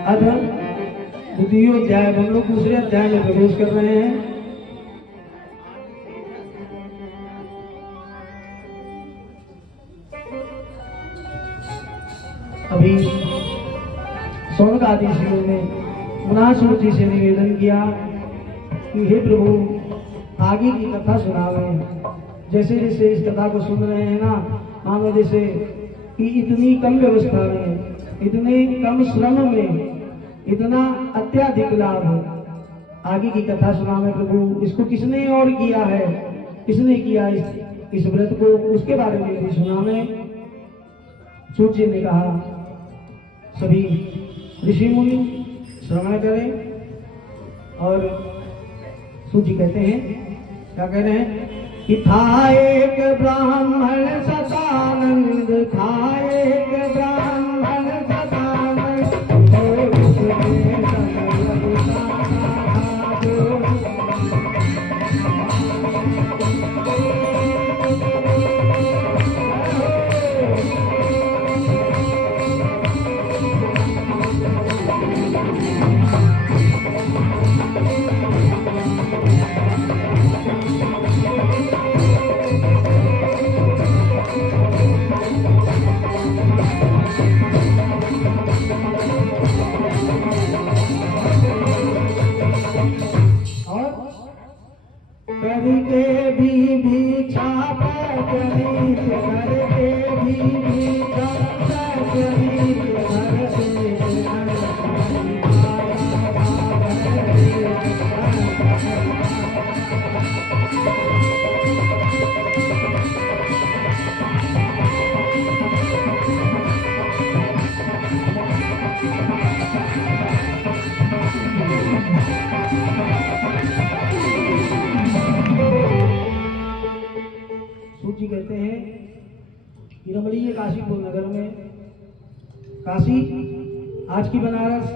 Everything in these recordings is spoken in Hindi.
अब द्वितीय अध्याय हम लोग दूसरे अध्याय में प्रवेश कर रहे हैं। अभी सौनक आदि ऋषियों ने मुनासुर जी से निवेदन किया कि हे प्रभु आगे की कथा सुनावे। जैसे जैसे इस कथा को सुन रहे हैं ना, मानो जैसे कि इतनी कम व्यवस्था में, इतने कम श्रम में इतना अत्याधिक लाभ। आगे की कथा सुनावे प्रभु। इसको किसने और किया है, किसने किया इस व्रत को, उसके बारे में भी सुनावे। सूत जी ने कहा सभी ऋषि मुनि श्रवण करें। और सूत जी कहते हैं, क्या कह रहे हैं कि था एक ब्राह्मण सदानंद, था एक ब्राह्मण सदानंद, करके भी भिक्षा पैदली, करके भी भिक्षा पैदली, जी कहते हैं कि रमणीय काशीपुर नगर में, काशी आज की बनारस,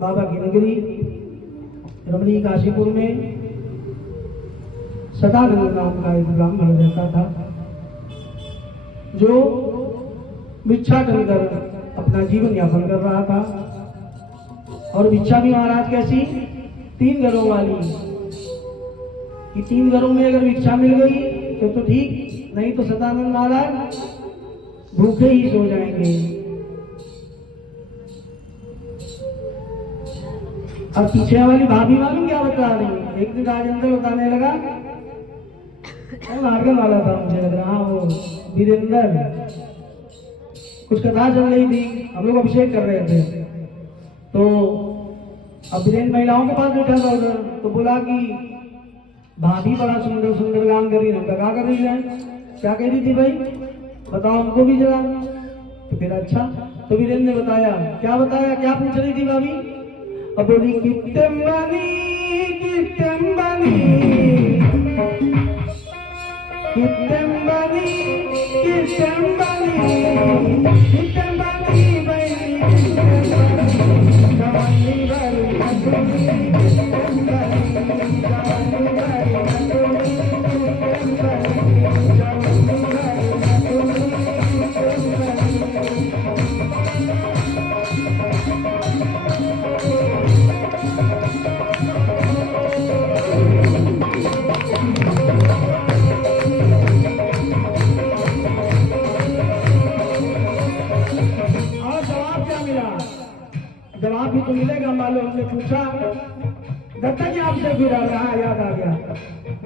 बाबा की नगरी रमणीय काशीपुर में सदानंद नाम का एक ब्राह्मण रहता था, जो भिक्षा कर अपना जीवन यापन कर रहा था। और भिक्षा भी महाराज कैसी, 3 घरों वाली, कि 3 घरों में अगर भिक्षा मिल गई तो ठीक, नहीं तो सदानंद महाराज भूखे ही सो जाएंगे। अब पीछे वाली भाभी मालूम क्या बता रही, एक दिन राजेंद्र बताने लगा, नारगल वाला था, मुझे लग रहा वो वीरेंद्र, कुछ कथा चल रही थी, हम लोग अभिषेक कर रहे थे। तो अब वीरेंद्र महिलाओं के पास बैठा था उधर, तो बोला कि भाभी बड़ा सुंदर सुंदर गान कर रही है, क्या कर रही है, क्या कह रही थी भाई, बताओ हमको भी जरा। तो फिर अच्छा, तो वीरेंद्र ने बताया, क्या बताया, क्या पूछ रही थी भाभी। अब बोली कित्तम्बनी कित्तम्बनी कित्तम्बनी कित्तम्बनी कित्तम्बनी बैली कित्तम्बनी जवाब भी तो मिलेगा। मालूम हमने पूछा दत्ता जी आपसे फिर हाँ याद आ गया,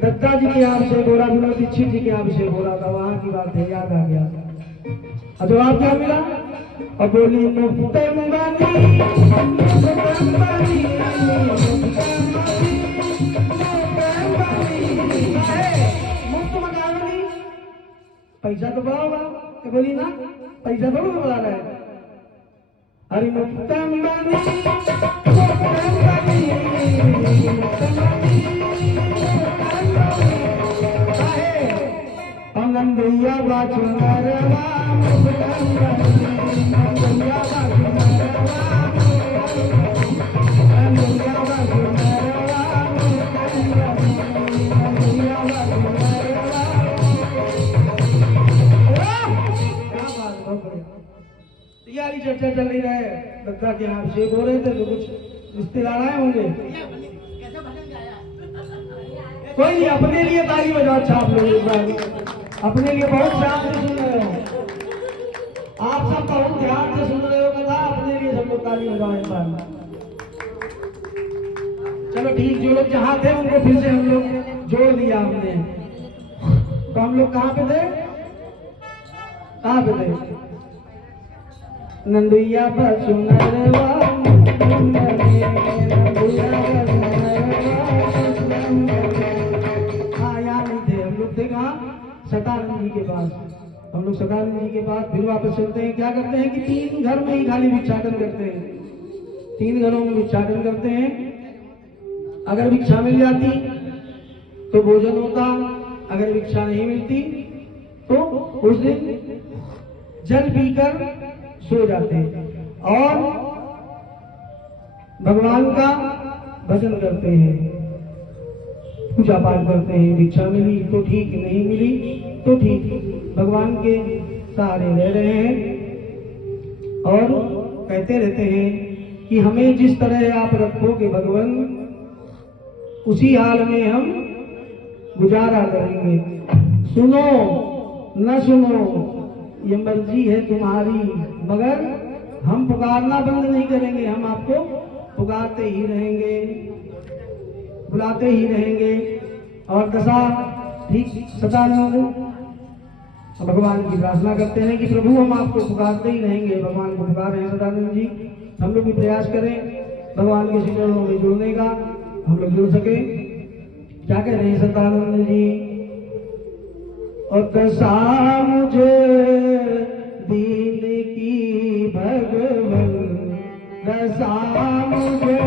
दत्ता जी के आपसे बोला, विनोद दीक्षित जी के आपसे बोला था, वहां की बात है, याद आ गया। और जवाब क्या मिला, और बोली मुफ्त मकान, पैसा तो बड़ा होगा, तो बोली ना पैसा थोड़ा बड़ा है। अरे अंगंदैया बाजू तैयारी चर्चा चल रही है, लगता कि यहाँ अभिषेक हो रहे थे तो कुछ रिश्तेदार आए होंगे। कोई नहीं, अपने लिए ताली बजाओ। अच्छा आप लोग अपने लिए बहुत ध्यान से सुन रहे हो, आप सब बहुत ध्यान से सुन रहे हो कथा, अपने लिए सब लोग ताली बजाओ एक बार। चलो ठीक, जो लोग जहाँ थे उनको फिर से हम लोग जोड़ दिया हमने। तो हम लोग कहाँ पे थे, कहाँ पे थे? नंदुइया बसु नरवा यहाँ नहीं थे हम लोग, थे कहाँ? सतानंद जी के पास। हम लोग सतानंद जी के पास फिर वापस चलते हैं। क्या करते हैं कि 3 घर में ही खाली भिक्षाटन करते हैं, 3 घरों में भिक्षाटन करते हैं। अगर भिक्षा मिल जाती तो भोजन होता, अगर भिक्षा नहीं मिलती तो उस दिन जल पीकर सो जाते और भगवान का भजन करते हैं, पूजा पाठ करते हैं। भिक्षा मिली तो ठीक, नहीं मिली तो ठीक, भगवान के सहारे रह रहे हैं और कहते रहते हैं कि हमें जिस तरह आप रखोगे भगवान, उसी हाल में हम गुजारा करेंगे। सुनो न सुनो ये मर्जी है तुम्हारी, मगर हम पुकारना बंद नहीं करेंगे, हम आपको पुकारते ही रहेंगे, बुलाते ही रहेंगे। और दशा ठीक सतानंद भगवान की प्रार्थना करते हैं कि प्रभु हम आपको पुकारते ही रहेंगे, भगवान को पुकार रहे हैं सतानंद जी। हम लोग भी प्रयास करें भगवान के चरणों में जुड़ने का, हम लोग जुड़ सके। क्या कह रहे हैं सतानंद जी? और दशा मुझे दीन की भगवन, दशा मुझे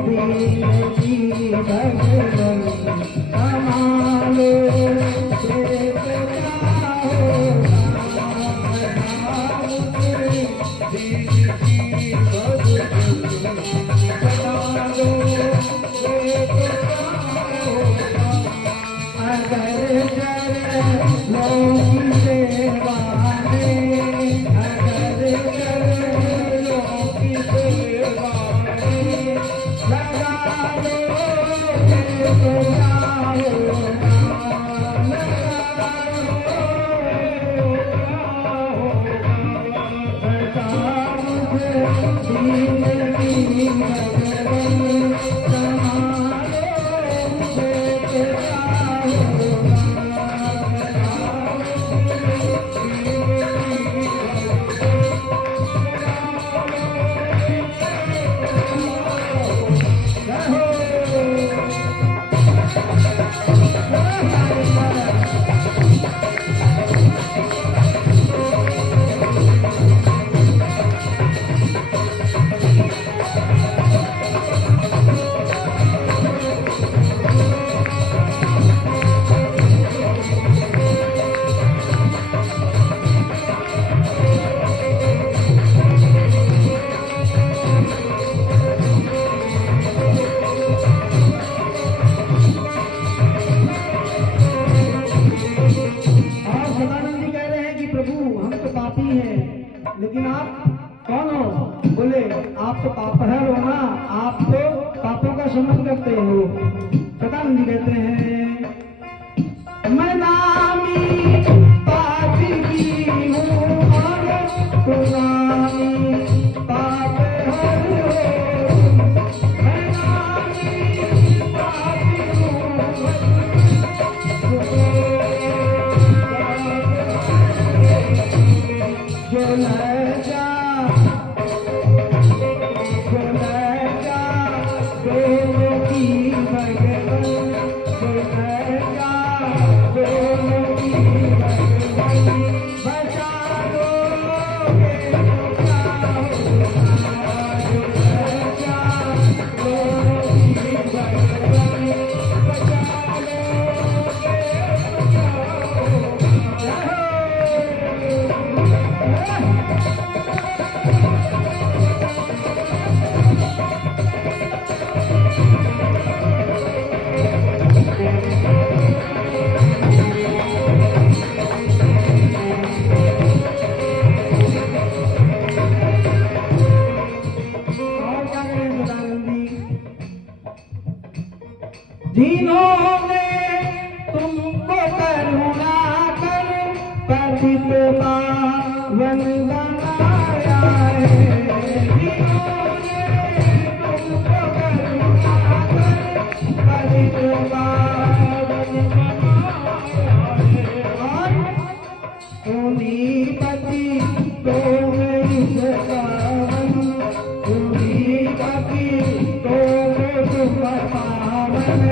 दीन की भगवन, हमारे लेकिन आप कौन हो? बोले आप तो पापहर हो ना, आप तो पापों का शमन करते हो। सतानंद जी कहते हैं मैं नामी पापी हूँ और तू नामी पापहर हो। मैं नामी पापी हूँ जो जिन्होंने तुमको करुणा कर पतित पावन बनाया है, जिन्होंने तुमको करुणा कर पतित पावन बनाया है, उन्हीं पति तो इस पावन, उन्हीं पति तो सुख पावन,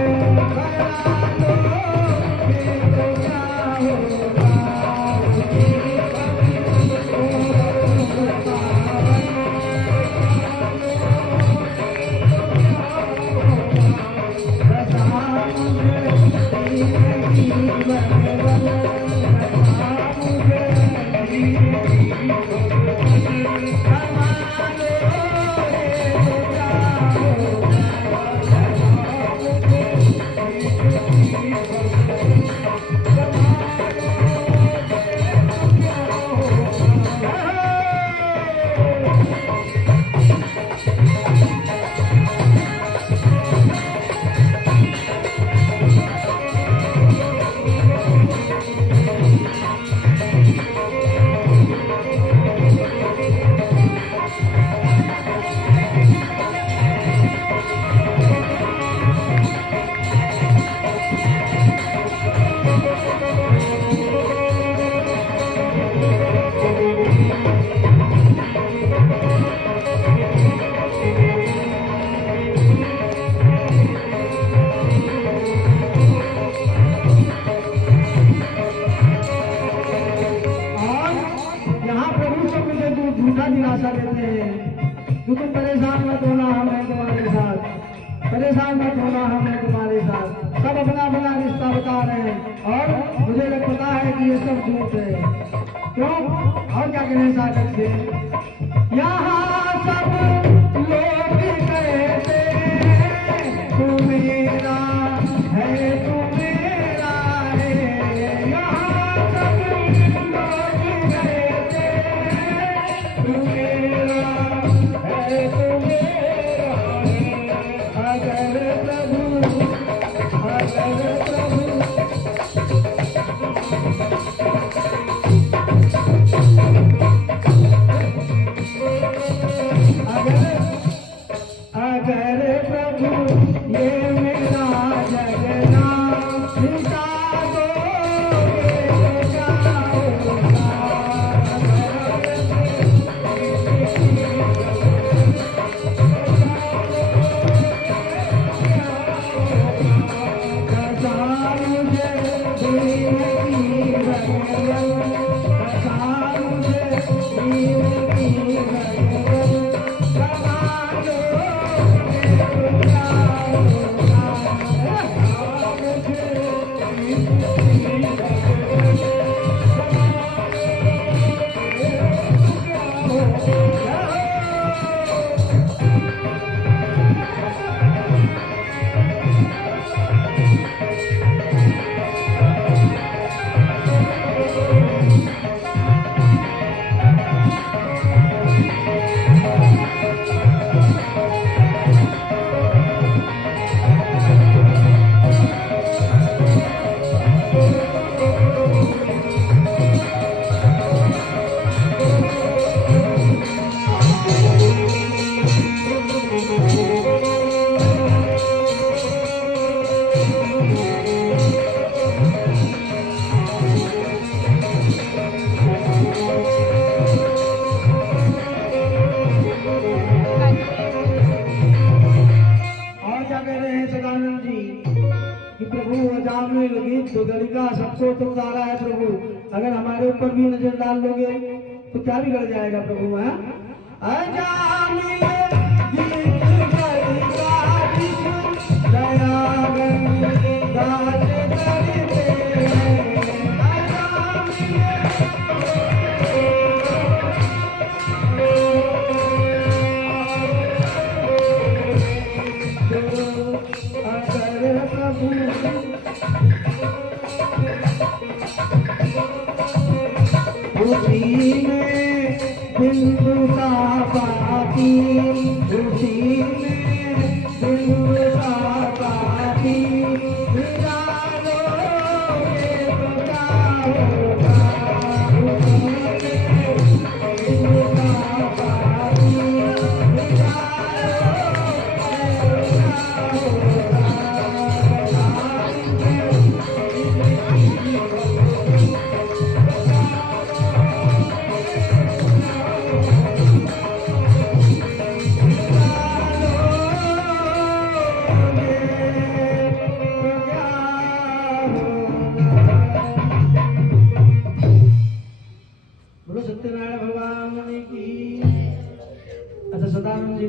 बना लो फिर तो क्या होगा, उन्हीं पति तो सुख पावन, बता मुझे झूठा दिलासा देते हैं कि तुम परेशान मत होना, हम हैं तुम्हारे साथ, परेशान मत होना, हम हैं तुम्हारे साथ। सब अपना अपना रिश्ता बता रहे हैं और मुझे लग पता है कि ये सब झूठ है। क्यों और क्या कहने साधक से, यहाँ सब लोग कहते हैं तू मेरा है, तू मेरा है, यहाँ सब लोग कहते हैं तू मेरा है, तू मेरा है, अगर प्रभु अगर प्रभु ये मेरा जगना मिटा दोगे तो क्या होगा, तो गलिका सबको तो उतारा है प्रभु, अगर हमारे ऊपर भी नजर डाल लोगे तो क्या बिगड़ जाएगा प्रभु। है उसी में बिंदु सा पापी, उसी में बिंदु सा पापी,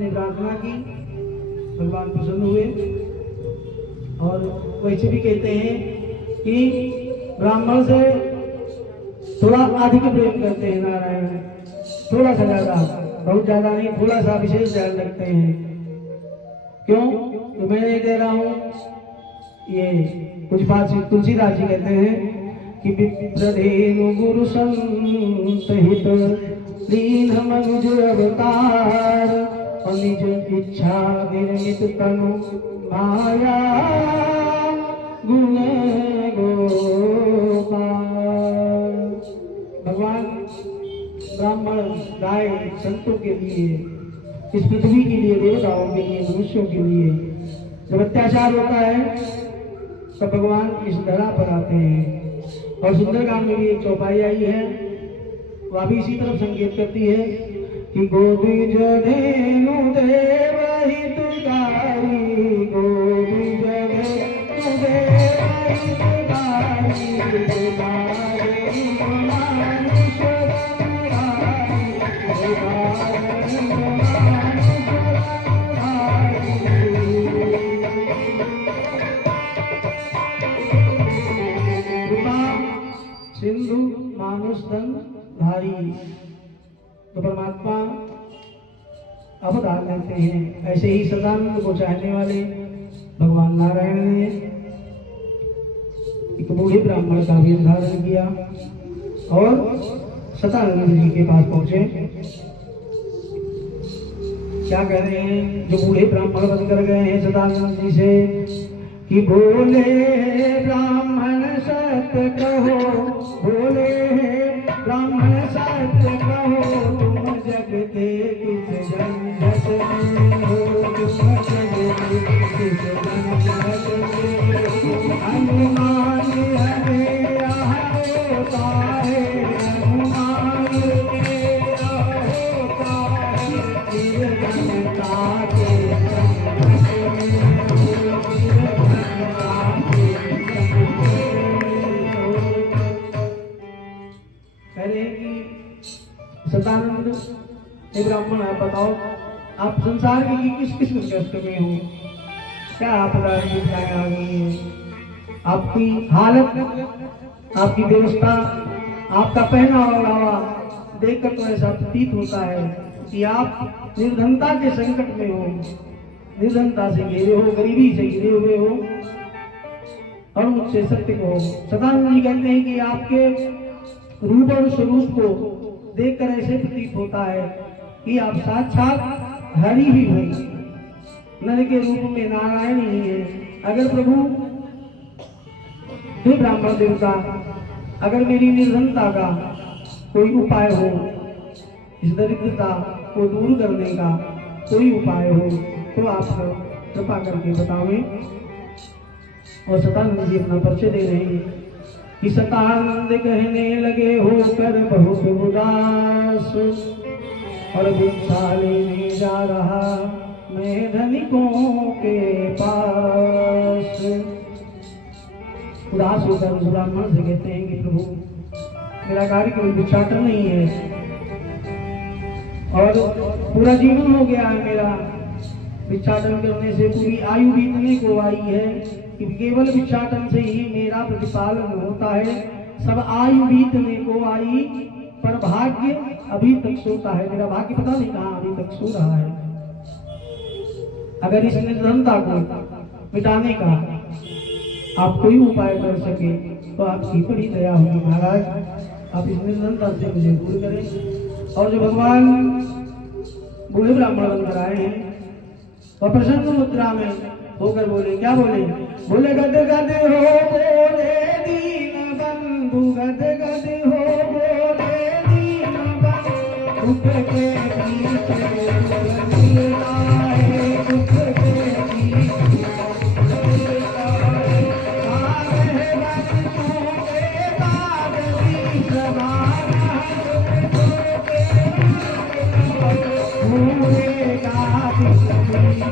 ने प्रार्थना की, भगवान प्रसन्न हुए। और वैसे भी कहते हैं कि ब्राह्मण से थोड़ा अधिक प्रेम करते हैं नारायण, थोड़ा सा ज्यादा, बहुत ज्यादा नहीं, थोड़ा सा विशेष ध्यान रखते हैं। क्यों? तो मैं नहीं दे रहा हूं, ये कुछ बात तुलसीदास जी कहते हैं कि विप्रधेनु गुरु संत हित लीन मनुज अवतार, निज इच्छा निर्मित तनु माया गुण गोपाल। भगवान ब्राह्मण गाय संतों के लिए, इस पृथ्वी के लिए, देवताओं के लिए, मनुष्यों के लिए जब अत्याचार होता है तो भगवान इस धरा पर आते हैं। और सुंदरकांड में भी एक चौपाई आई है, वह भी इसी तरफ संकेत करती है कि गोविंद धेनु देव हितकारी, गोविंद धेनु देव हितकारी, सिंधु मानुष धन धारी। तो परमात्मा अवतार लेते हैं। ऐसे ही सदानंद को चाहने वाले भगवान नारायण ने एक बूढ़े ब्राह्मण का भी धारण किया और सदानंद जी के पास पहुंचे। क्या कह रहे हैं जो बूढ़े ब्राह्मण बन कर गए हैं सदानंद जी से कि बोले ब्राह्मण सत्य कहो, बोले ब्राह्मण सत्य कहो, तुम जग के किस झंझट में हो, तुम जग के किस झंझट में हो। हनुमान हमेरा होता है, हनुमान मेरा होता है, जनता के सदानंद हे ब्राह्मण, आप बताओ आप संसार के किस किस कष्ट में हो, क्या आप आ गई है? आपकी हालत, आपकी व्यवस्था, आपका पहनावा ओढ़ावा देखकर तो ऐसा प्रतीत होता है कि आप निर्धनता के संकट में हो, निर्धनता से घिरे हो, गरीबी से घिरे हुए हो और मुझसे सत्य को। सदानंद जी कहते हैं कि आपके रूप और स्वरूप को देखकर ऐसे प्रतीत होता है कि आप साक्षात हरि ही हो, नर के रूप में नारायण ही है। अगर प्रभु हे ब्राह्मण देवता, अगर मेरी निर्धनता का कोई उपाय हो, इस दरिद्रता को दूर करने का कोई उपाय हो तो आप कृपा करके बतावें। और सतानंद जी अपना परिचय दे रहे हैं कि सतानंद कहने लगे होकर बहुत उदास, और भिक्षा लेने जा रहा मैं धनिकों के पास। उदास होकर उस ब्राह्मण से कहते हैं कि प्रभु मेरा कार्य कोई भिक्षाटन नहीं है और पूरा जीवन हो गया है मेरा, भिक्षाटन करने से पूरी आयु बीतने को आई है कि केवल भिक्षाटन से ही मेरा प्रतिपालन होता है। सब आयु बीतने को आई पर भाग्य अभी तक सोता है, मेरा भाग्य पता नहीं कहाँ अभी तक सो रहा है। अगर इस निर्धनता को मिटाने का आप कोई उपाय कर सके तो आपकी बड़ी दया होगी महाराज, आप इस निर्धनता से मुझे दूर करें। और जो भगवान बूढ़े ब्राह्मण बनकर आए हैं वह प्रसन्न मुद्रा में होकर बोले, क्या बोले? बोले गद गद हो बोले दीन बंधु, गद गद हो बोले दीन बंधु, दुख के पीछे बलता है, दुख के पीछे बलता है, आगे बंधु के बाद भी सवाना पूरे का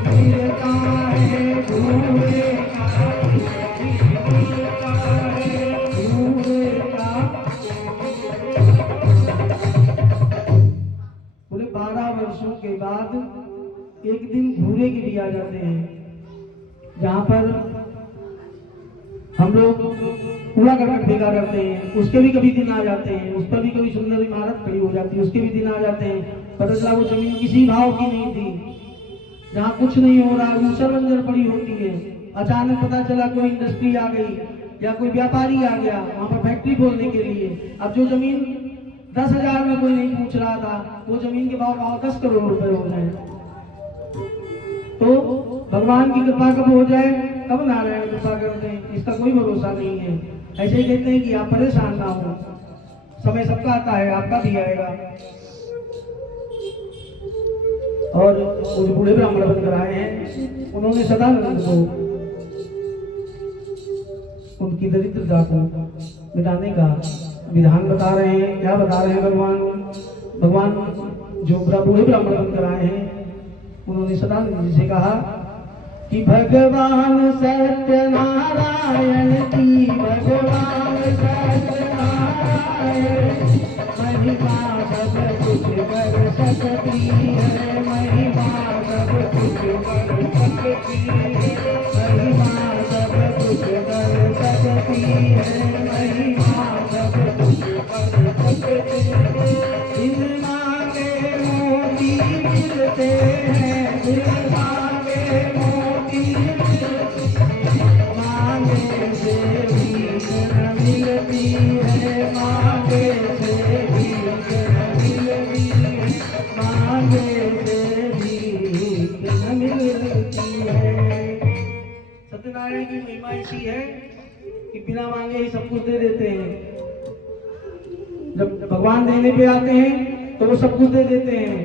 गिरता है, पूरे का गिरता है, पूरे का एक दिन घूरे के भी आ जाते हैं, जहाँ पर हम लोग कूड़ा करकट फेंका करते हैं, उसके भी कभी दिन आ जाते हैं। उस पर भी कभी सुंदर इमारत खड़ी हो जाती है, उसके भी दिन आ जाते हैं। पता चला वो जमीन किसी भाव की नहीं थी, जहाँ कुछ नहीं हो रहा, ऊसर बंजर पड़ी होती है। अचानक पता चला कोई इंडस्ट्री आ गई या कोई व्यापारी आ गया वहां पर फैक्ट्री खोलने के लिए। अब जो जमीन 10,000 में कोई नहीं पूछ रहा था, वो जमीन के भाव 10 करोड़ रुपए हो जाए। तो भगवान की कृपा कब हो जाए, कब नारायण कृपा करते हैं, इसका कोई भरोसा नहीं है। ऐसे ही कहते हैं कि आप परेशान ना हो, समय सबका आता है, आपका भी आएगा। और उस बूढ़े ब्राह्मण बनकर आए हैं, उन्होंने सदानंद को उनकी दरिद्रता को मिटाने का विधान बता रहे हैं। क्या बता रहे हैं भगवान जो बूढ़े ब्राह्मण बनकर आए हैं, उन्होंने सदानंद जी से कहा कि भगवान सत्यनारायण की, भगवान सत्यनारायण महिमा सब कुछ कर सकती है, महिमा सब कुछ कर सकती है, महिमा सब कुछ कर सकती है, महिमा सब कुछ कर सकती है। दिल मांगे मोती मिलते हैं, दिल मांगे मोती मांगे से भीख न मिलती है, मांगे से भीख न मिलती है, मांगे से भीख न मिलती है। सत्यनारायण की महिमा ऐसी है कि बिना मांगे ही सब कुछ दे देते हैं। जब भगवान देने पे आते हैं तो वो सब कुछ दे देते हैं,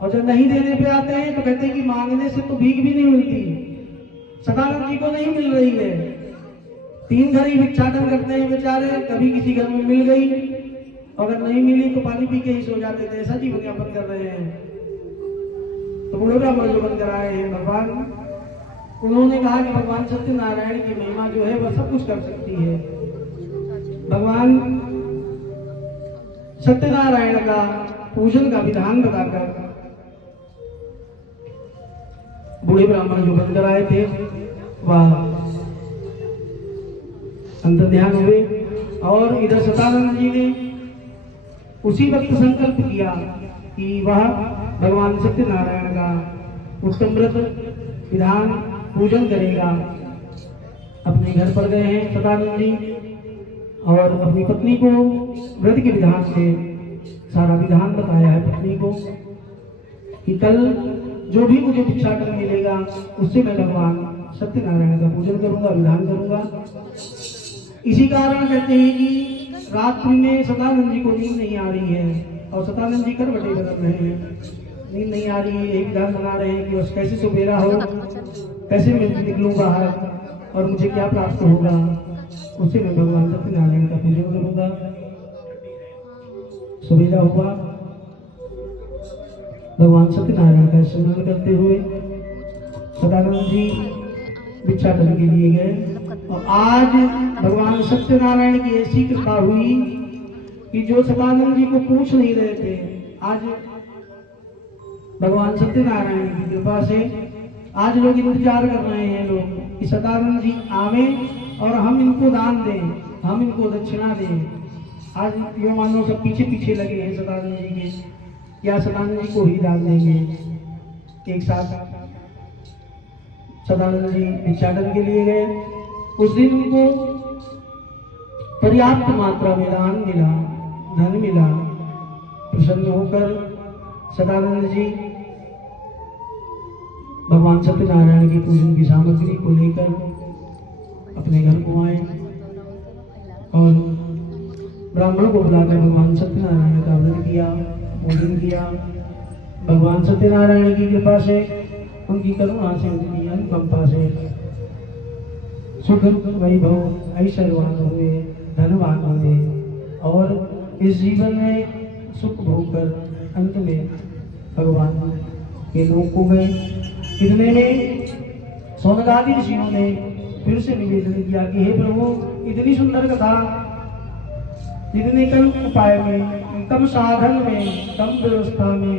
और जब नहीं देने पे आते हैं तो कहते हैं कि मांगने से तो भीख भी नहीं मिलती। सदानंद जी को नहीं मिल रही है, 3 घर ही भिक्षाटन करते हैं बेचारे, कभी किसी घर में मिल गई, अगर नहीं मिली तो पानी पी के ही सो जाते थे, ऐसा जीवन यापन कर रहे हैं। तो बूढ़े ब्राह्मण जो बनकर आए हैं भगवान, उन्होंने कहा कि भगवान सत्यनारायण की महिमा जो है वह सब कुछ कर सकती है। भगवान सत्यनारायण का पूजन का विधान बताकर बूढ़े ब्राह्मण जो बनकर आए थे वह अंतर्ध्यान हुए, और इधर सदानंद जी ने उसी वक्त संकल्प किया कि वह भगवान सत्यनारायण का उत्तम व्रत विधान पूजन करेगा। अपने घर पर गए हैं सदानंद जी, और अपनी पत्नी को व्रत के विधान से सारा विधान बताया है पत्नी को कि कल जो भी मुझे भिक्षाटन मिलेगा उससे मैं भगवान सत्यनारायण का पूजन करूंगा, विधान करूंगा। इसी कारण कहते हैं कि रात्रि में सदानंद जी को नींद नहीं आ रही है, और सदानंद जी करवटें बदल रहे हैं, नींद नहीं आ रही है। एक विधान बना रहे हैं कि बस कैसे सुबेरा हो, कैसे मैं निकलूं बाहर और मुझे क्या प्राप्त होगा, उससे मैं भगवान सत्यनारायण का पूजन करूंगा। सुबेरा हुआ, भगवान सत्यनारायण का स्मरण करते हुए सदानंद जी भिक्षाटन के लिए गए। और आज भगवान सत्यनारायण की ऐसी कृपा हुई कि जो सदानंद जी को पूछ नहीं रहे थे, आज भगवान सत्यनारायण की कृपा से आज लोग इंतजार कर रहे हैं लोग कि सदानंद जी आवे और हम इनको दान दें, हम इनको दक्षिणा दें। आज यो मानो सब पीछे पीछे लगे हैं सदानंद जी के, या सदानंद जी को ही दान देंगे। एक साथ सदानंद जी भिक्षाटन के लिए गए। उस दिन उनको पर्याप्त मात्रा में दान मिला, धन मिला। प्रसन्न होकर सदानंद जी भगवान सत्यनारायण के पूजन की सामग्री को लेकर अपने घर को आए और ब्राह्मणों को बुलाकर भगवान सत्यनारायण का व्रत किया, पूजन किया। भगवान सत्यनारायण की कृपा से, उनकी करुणा से, उनकी अनुकंपा से सुख वैभव ऐश्वर्यवान हुए, धनवान हुए और इस जीवन में सुख भोग कर अंत में भगवान के लोक को गए। इतने में सोनगादी ऋषियों ने फिर से निवेदन किया कि हे प्रभु, इतनी सुंदर कथा, इतने कम उपाय में, कम साधन में, कम व्यवस्था में,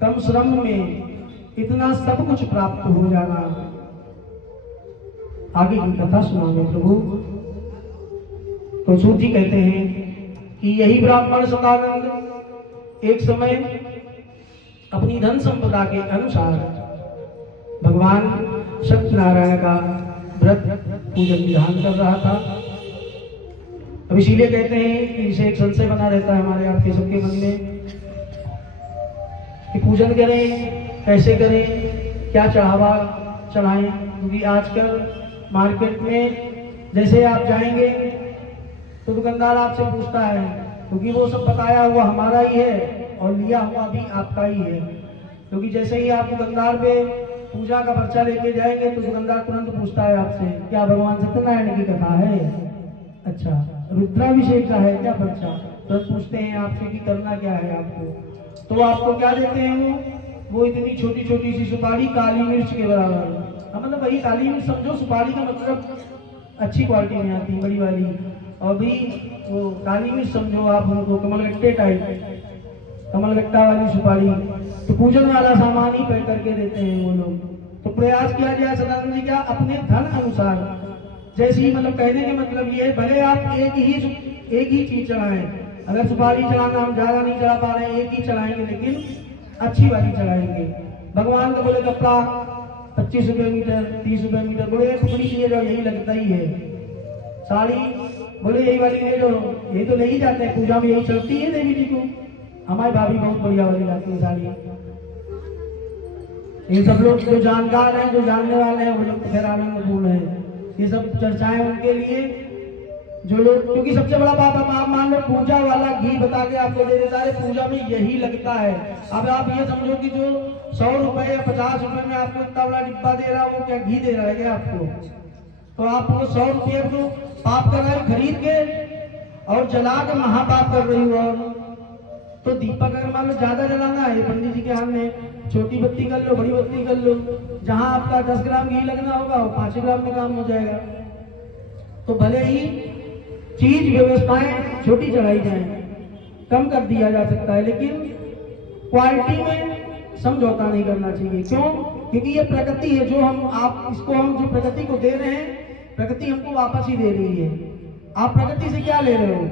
कम श्रम में इतना सब कुछ प्राप्त हो जाना। आगे की कथा सुनावे प्रभु। तो सूत जी कहते हैं कि यही ब्राह्मण सदानंद एक समय अपनी धन संपदा के अनुसार भगवान सत्यनारायण का व्रत पूजन विधान कर रहा था। अब इसीलिए कहते हैं कि इसे एक संशय बना रहता है हमारे आपके सबके मन में कि पूजन करें कैसे करें, क्या चढ़ावा चढ़ाएं। क्योंकि आजकल मार्केट में जैसे आप जाएंगे तो दुकानदार आपसे पूछता है, क्योंकि वो सब बताया हुआ हमारा ही है और लिया हुआ भी आपका ही है। क्योंकि जैसे ही आप दुकानदार पे पूजा का पर्चा लेके जाएंगे तो दुकानदार तुरंत पूछता है आपसे, क्या भगवान सत्यनारायण की कथा है? अच्छा, रुद्राभिषेक का है क्या पर्चा? तुरंत पूछते हैं आपसे कि करना क्या है आपको। तो आपको क्या देते हैं वो इतनी छोटी छोटी सी सुपारी काली मिर्च के बराबर। मतलब वही काली मिर्च समझो, सुपारी का मतलब अच्छी क्वालिटी में आती है बड़ी वाली, और भी वो काली मिर्च समझो आप उनको कमलगट्टे टाइप, कमलगट्टा वाली सुपारी। तो पूजन वाला सामान ही पैक करके देते हैं वो लोग। तो प्रयास किया जाए सदानंद जी क्या अपने धन अनुसार, जैसे ही मतलब कहने के मतलब ये है, भले आप एक ही चीज चढ़ाएं। अगर सुपारी चढ़ाना हम ज्यादा नहीं चढ़ा पा रहे हैं, एक ही चढ़ाएंगे, लेकिन अच्छी वाली चढ़ाएंगे। भगवान को बोले कपड़ा 25 रुपए मीटर, 30 रुपए मीटर, बोले टुकड़ी लिए जाओ, यही लगता ही है। साड़ी बोले यही वाली ले लो, यही तो ले ही जाते हैं, पूजा में यही चलती है देवी जी को। हमारी भाभी बहुत बढ़िया वाली जाती है साड़ी। ये सब लोग जो जानकार हैं, जो जानने वाले हैं, वो लोग खैर आनंदपूर्ण है। ये सब चर्चाएं उनके लिए जो लोग, क्योंकि सबसे बड़ा बात आप मान लो पूजा वाला घी बता के आपको दे देता है, पूजा में यही लगता है। अब आप ये समझो कि जो 100 रुपए या 50 रुपए में आपको इतना बड़ा डिब्बा दे रहा है, वो क्या घी दे रहा है क्या आपको? तो आप वो 100 रुपये को पाप कर रहे हो खरीद के और जला के महापाप कर रही हो। और तो दीपक अगर मान लो ज्यादा जलाना है, पंडित जी के हाथ में छोटी बत्ती कर लो, बड़ी बत्ती कर लो, जहां आपका 10 ग्राम घी लगना होगा वो 5 ग्राम में काम हो जाएगा। तो भले ही चीज व्यवस्थाएं छोटी चढ़ाई जाए, कम कर दिया जा सकता है, लेकिन क्वालिटी में समझौता नहीं करना चाहिए। क्यों? क्योंकि ये प्रकृति है, जो हम जो प्रकृति को दे रहे हैं, प्रकृति हमको वापस ही दे रही है। आप प्रकृति से क्या ले रहे हो?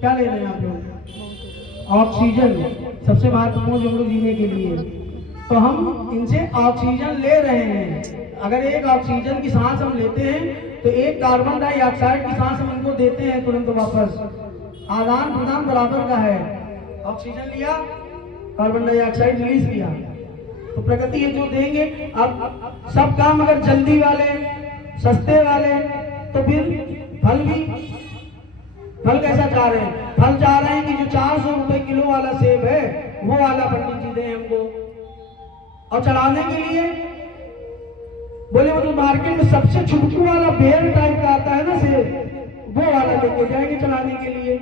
क्या ले रहे हैं आप लोग? ऑक्सीजन, सबसे महत्वपूर्ण जो लोग जीने के लिए। तो हम इनसे ऑक्सीजन ले रहे हैं। अगर एक ऑक्सीजन की सांस हम लेते हैं तो एक कार्बन डाइऑक्साइड की सांस हम इनको देते हैं तुरंत वापस। आदान प्रदान बराबर का है। ऑक्सीजन लिया, कार्बन डाइऑक्साइड रिलीज किया, तो प्रकृति ये जो देंगे। अब सब काम अगर जल्दी वाले, सस्ते वाले, तो फिर फल कैसा चाह रहे हैं? फल चाह रहे हैं कि जो 400 रुपए किलो वाला सेब है वो वाला पंडित जी दें हमको। और चढ़ाने के लिए बोले वो जो मार्केट में सबसे छुटकू वाला बेर टाइप का आता है ना सेब, वो वाला लेके जाएंगे चढ़ाने के लिए।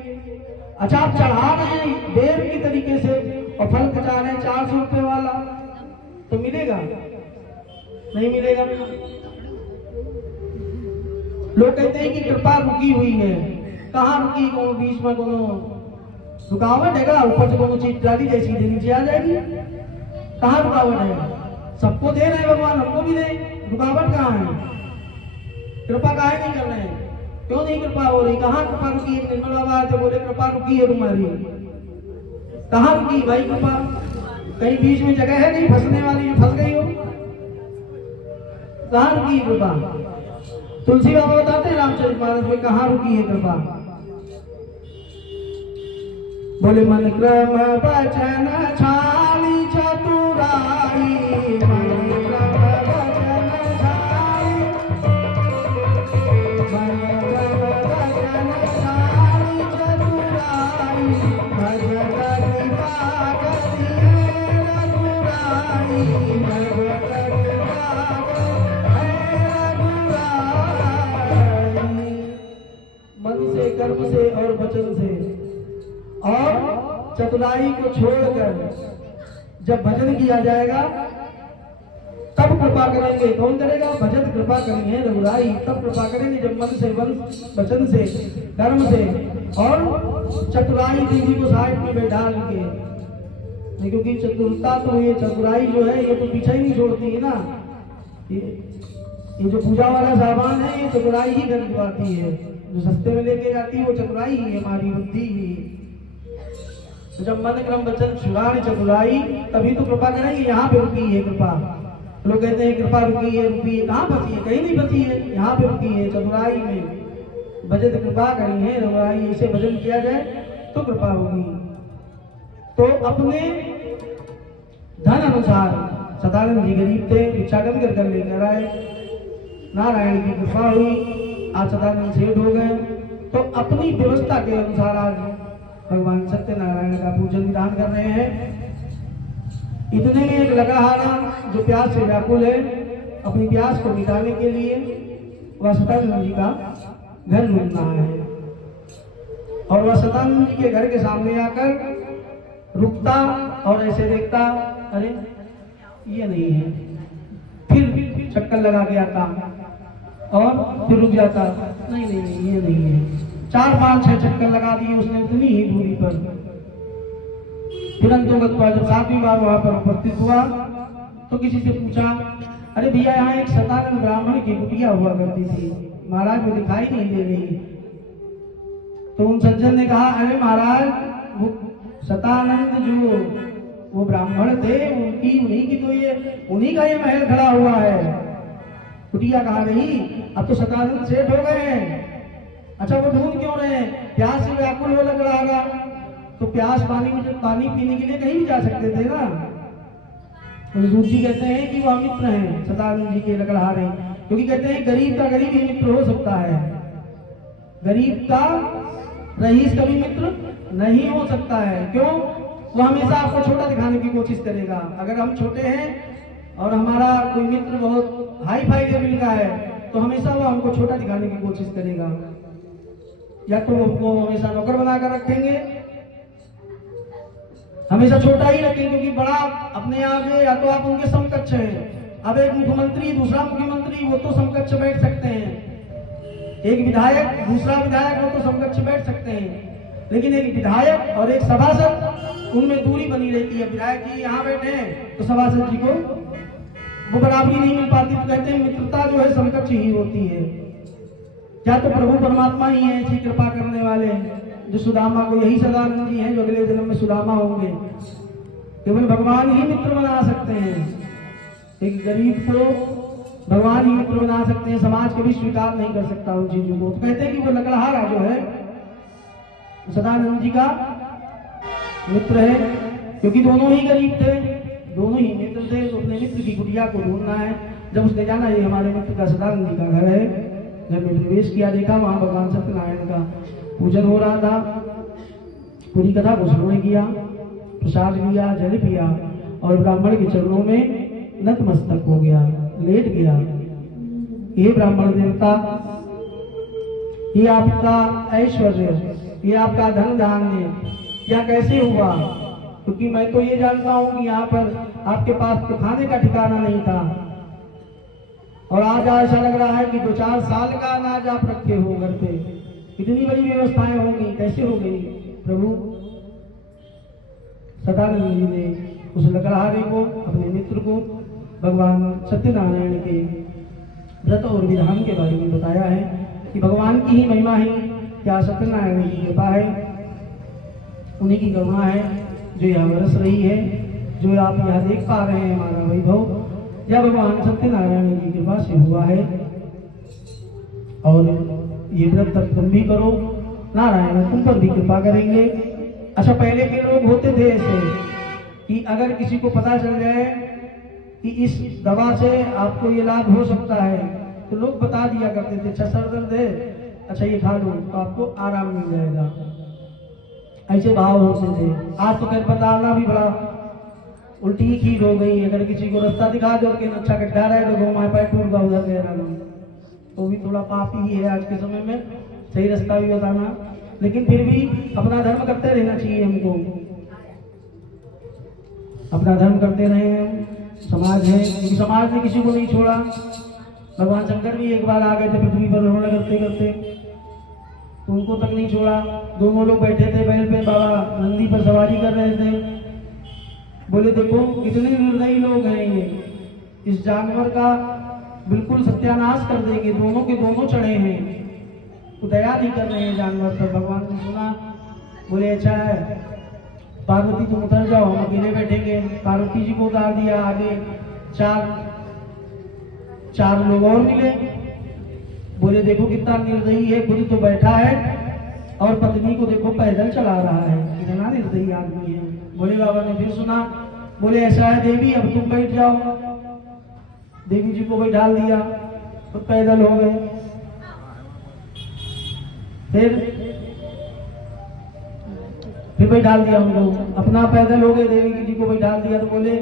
अच्छा, आप चढ़ा रहे हैं बेर की तरीके से और फल चाह रहे हैं 400 रुपए वाला, तो मिलेगा? नहीं मिलेगा। लोग कहते हैं कि कृपा रुकी हुई है। कहाँ रुकी? को बीच में कोनो रुकावट है? ऊपर से कोनो चीज डाली जाए सीधे नीचे आ जाएगी। कहाँ रुकावट है? सबको दे रहे हैं भगवान, हमको भी दे, रुकावट कहाँ है? कृपा काहे नहीं कर रहे हैं? क्यों नहीं कृपा हो रही? कहाँ कृपा रुकी है? निर्मल बाबा आए थे, बोले कृपा रुकी है तुम्हारी। कहाँ रुकी भाई कृपा? कहीं बीच में जगह है नहीं फंसने वाली, जो फंस गई हो? कहाँ रुकी कृपा? तुलसी बाबा बताते हैं रामचरितमानस में कहाँ रुकी है कृपा। बोले मन क्रम बचन छाली चतुराई, मन क्रम बचन छाली, मन क्रम बचन छाली चतुराई, भगत कृपा करिए रघुराई, भगत कृपा करिए रघुराई। मन से, कर्म से और वचन से और चतुराई को छोड़कर जब भजन किया जाएगा तब कृपा करेंगे। कौन करेगा? भजन कृपा करेंगे रघुराई, तब कृपा करेंगे जब मन से, वचन से, कर्म से और चतुराई देवी को साइड में बैठा के नहीं, क्योंकि चतुरता तो ये चतुराई जो है ये तो पीछे ही नहीं छोड़ती है ना। ये जो पूजा वाला सामान है ये चतुराई ही खरीदवाती है, जो सस्ते में लेके जाती है वो चतुराई ही है, हमारी बुद्धि ही है। तो जब मन क्रम वचन छुड़ाने चतुराई, तभी तो कृपा करेंगे। यहाँ पे रुकी है कृपा। लोग कहते हैं कृपा रुकी है, कहाँ फंसी है? कहीं नहीं फंसी है, यहाँ पे रुकी है चतुराई में। भजत कृपा करी है रघुराई, इसे भजन किया जाए तो कृपा होगी। तो अपने धन अनुसार सदानंद जी गरीब थे, भिक्षाटन कर लेकर आए। नारायण की कृपा हुई, आज सदानंद सेठ हो गए। तो अपनी व्यवस्था के अनुसार आज भगवान सत्यनारायण का पूजन विधान कर रहे हैं। इतने में एक लकड़हारा जो प्यास से व्याकुल है, अपनी प्यास को मिटाने के लिए वह सदानंद जी का घर ढूंढना है। और वह सदानंद जी के घर के सामने आकर रुकता और ऐसे देखता, अरे ये नहीं है। फिर चक्कर लगा के आता और फिर रुक जाता, नहीं नहीं नहीं ये नहीं है। 4-5-6 चक्कर लगा दिए उसने उतनी ही दूरी पर। तुरंत जब 7वीं बार वहां पर उपस्थित हुआ तो किसी से पूछा, अरे भैया यहाँ एक सदानंद ब्राह्मण की कुटिया हुआ करती थी, महाराज वो दिखाई नहीं दे रही। तो उन सज्जन ने कहा, अरे महाराज वो सतानंद जो वो ब्राह्मण थे उन्हीं का ये महल खड़ा हुआ है, कुटिया कहाँ रही? अब तो सतानंद सेठ हो गए हैं। अच्छा वो ढूंढ क्यों रहे हैं? प्यास से व्याकुल हो लग रहा, तो प्यास पानी पीने के लिए कहीं भी जा सकते थे ना। तो हजूर जी कहते हैं कि वह मित्र हैं सदानंद जी के लकड़हारे, क्योंकि कहते हैं गरीब का गरीब ही मित्र हो सकता है, गरीब का रईस कभी मित्र नहीं हो सकता है। क्यों? वो हमेशा आपको छोटा दिखाने की कोशिश करेगा। अगर हम छोटे हैं और हमारा कोई मित्र बहुत हाई फाई लेवल का है तो हमेशा वो हमको छोटा दिखाने की कोशिश करेगा। या तो वो हमेशा नौकर बनाकर रखेंगे, हमेशा छोटा ही रखेंगे, क्योंकि बड़ा अपने आगे या तो आप उनके समकक्ष हैं। अब एक मुख्यमंत्री दूसरा मुख्यमंत्री वो तो समकक्ष बैठ सकते हैं, एक विधायक दूसरा विधायक वो तो समकक्ष बैठ सकते हैं, लेकिन एक विधायक और एक सभासद उनमें दूरी बनी रहती है। विधायक जी यहाँ बैठे हैं तो सभासद जी को वो बराबरी नहीं मिल पाती। तो कहते हैं मित्रता जो है समकक्ष ही होती है। क्या तो प्रभु परमात्मा ही है ऐसी कृपा करने वाले, जो सुदामा को यही सदानंद जी हैं जो अगले जन्म में सुदामा होंगे। केवल भगवान ही मित्र बना सकते हैं, एक गरीब को भगवान ही मित्र बना सकते हैं। समाज कभी स्वीकार नहीं कर सकता उन चीजों को। तो कहते हैं कि वो लकड़हारा जो है सदानंद जी का मित्र है, क्योंकि दोनों ही गरीब थे, दोनों ही मित्र थे। तो अपने मित्र की कुटिया को ढूंढना है। जब उसने जाना ये हमारे मित्र का सदानंद जी का घर है, घर में प्रवेश किया, देखा वहां भगवान सत्यनारायण का पूजन हो रहा था। पूरी कथा को श्रवण किया, प्रसाद लिया, जल पिया और ब्राह्मण के चरणों में नतमस्तक हो गया, लेट गया। ये ब्राह्मण देवता, ये आपका ऐश्वर्य, ये आपका धन धान्य क्या कैसे हुआ? क्योंकि मैं तो ये जानता हूं कि यहाँ पर आपके पास तो खाने का ठिकाना नहीं था, और आज ऐसा लग रहा है कि 2-4 साल का अनाज आप रखे हो घर पे। कितनी बड़ी व्यवस्थाएं होंगी, कैसे हो गई? प्रभु सदानंद जी ने उस लकड़हारे को, अपने मित्र को भगवान सत्यनारायण के व्रत और विधान के बारे में बताया है कि भगवान की ही महिमा है, क्या सत्यनारायण की कृपा है, उन्हीं की करुणा है जो यहाँ बरस रही है, जो आप यहाँ देख पा रहे हैं। हमारा वैभव यह भगवान सत्यनारायण की कृपा से हुआ है। और ये व्रत तक तुम भी करो, नारायण तुम पर भी कृपा करेंगे। अच्छा, पहले के लोग होते थे ऐसे कि अगर किसी को पता चल जाए कि इस दवा से आपको ये लाभ हो सकता है तो लोग बता दिया करते थे, अच्छा सर दर्द है, अच्छा ये खा लो तो आपको आराम मिल जाएगा। ऐसे भाव होते थे। आज तो खैर बताना भी बड़ा उल्टी ही चीज हो गई। अगर किसी को रास्ता दिखा दो कि अच्छा गड्ढा रहा है तो घुमा पैर टूट का उधर गया तो भी थोड़ा पाप ही है आज के समय में, सही रास्ता भी बताना। लेकिन फिर भी अपना धर्म करते रहना चाहिए हमको, अपना धर्म करते रहे। हम समाज है, क्योंकि समाज ने किसी को नहीं छोड़ा। भगवान शंकर भी एक बार आ गए थे पृथ्वी पर रोने करते करते, तो उनको तक नहीं छोड़ा। दोनों लोग बैठे थे बैल पे, बाबा नंदी पर सवारी कर रहे थे, बोले देखो कितने निर्दयी लोग हैं ये, इस जानवर का बिल्कुल सत्यानाश कर देंगे, दोनों के दोनों चढ़े हैं, तो दया नहीं कर रहे हैं जानवर पर। भगवान ने सुना, बोले अच्छा है पार्वती तुम उतर जाओ, हम अकेले बैठेंगे। पार्वती जी को उतार दिया, आगे चार लोग और मिले। बोले देखो कितना निर्दयी है, खुद तो बैठा है और पत्नी को देखो पैदल चला रहा है, कितना निर्दयी आदमी है। बोले बाबा ने फिर सुना, बोले ऐसा है देवी अब तुम बैठ जाओ। देवी जी को बैठा दिया, तो पैदल हो गए। फिर बैठा दिया हम लोग, अपना पैदल हो गए, देवी जी को बैठा दिया। तो बोले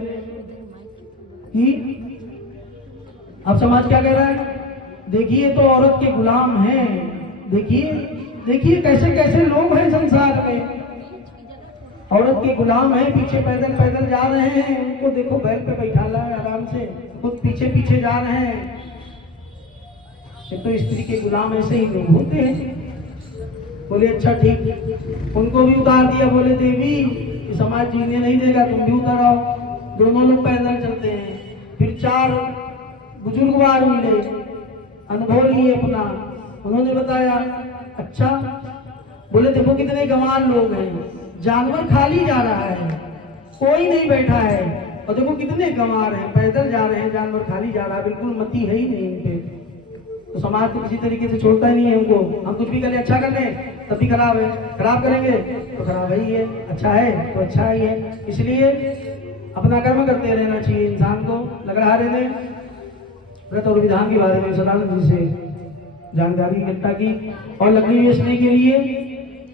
कि अब समाज क्या कह रहा है, देखिए तो औरत के गुलाम हैं, देखिए कैसे कैसे लोग हैं संसार में, औरत के गुलाम हैं, पीछे पैदल पैदल जा रहे हैं, उनको देखो बैल पे बैठा ला है आराम से, खुद पीछे पीछे जा रहे हैं। तो स्त्री के गुलाम ऐसे ही लोग होते हैं। बोले अच्छा ठीक, उनको भी उतार दिया। बोले देवी समाज जीने नहीं देगा, तुम भी उतर आओ। दोनों लोग पैदल चलते हैं। फिर 4 बुजुर्गवार मिले, अनुभव लिए अपना, उन्होंने बताया अच्छा, बोले देखो कितने गंवार लोग हैं, जानवर खाली जा रहा है, कोई नहीं बैठा है, और देखो कितने गंवार हैं, पैदल जा रहे हैं, जानवर खाली जा रहा है, बिल्कुल मति है ही नहीं इनपे। तो समाज तो किसी तरीके से छोड़ता ही नहीं है उनको, हम कुछ भी करें अच्छा कर लें तब भी खराब है, खराब करेंगे तो खराब ही है, अच्छा है तो अच्छा ही है। इसलिए अपना कर्म करते रहना चाहिए इंसान को, लग रहा रहने। व्रत और विधान के बारे में सदानंद जी से जानकारी इकट्ठा की और लकड़ी बेचने के लिए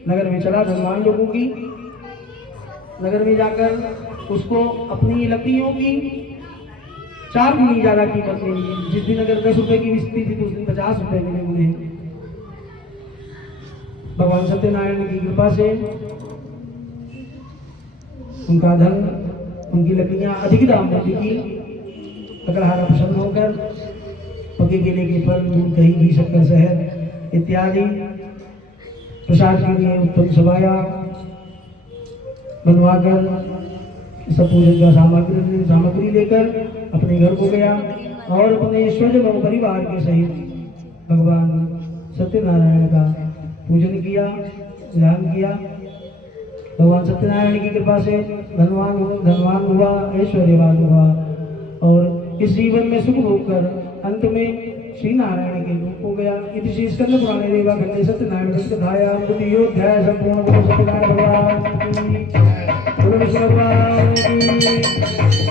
नगर में चला, धनवान लोगों की। नगर में जाकर उसको अपनी लकड़ियों की 4 गुनी ज्यादा कीमत मिली। जिस दिन अगर 10 रुपए की बिकती थी तो उस दिन 50 रुपए मिले उन्हें। भगवान सत्यनारायण की कृपा से उनका धन, उनकी लकड़ियां अधिक दाम में बिकी। लकड़हारा प्रसन्न होकर पके केले के फल, दूध, दही, घी, शक्कर, शहद इत्यादि प्रसाद के लिए उत्तम सभाया बनवाकर सब पूजन का सामग्री लेकर अपने घर को गया और अपने स्वजन परिवार के सहित भगवान सत्यनारायण का पूजन किया, ध्यान किया। भगवान सत्यनारायण की कृपा से धनवान हुआ, ऐश्वर्यवान हुआ और इस जीवन में सुख भोगकर अंत में श्री नारायण के रूप हो गया। इति श्री स्कंद पुराणे देवा खंडे सत्यनारायण कथायां द्वितीयोध्याय संपूर्ण। सत्यनारायण भगवान की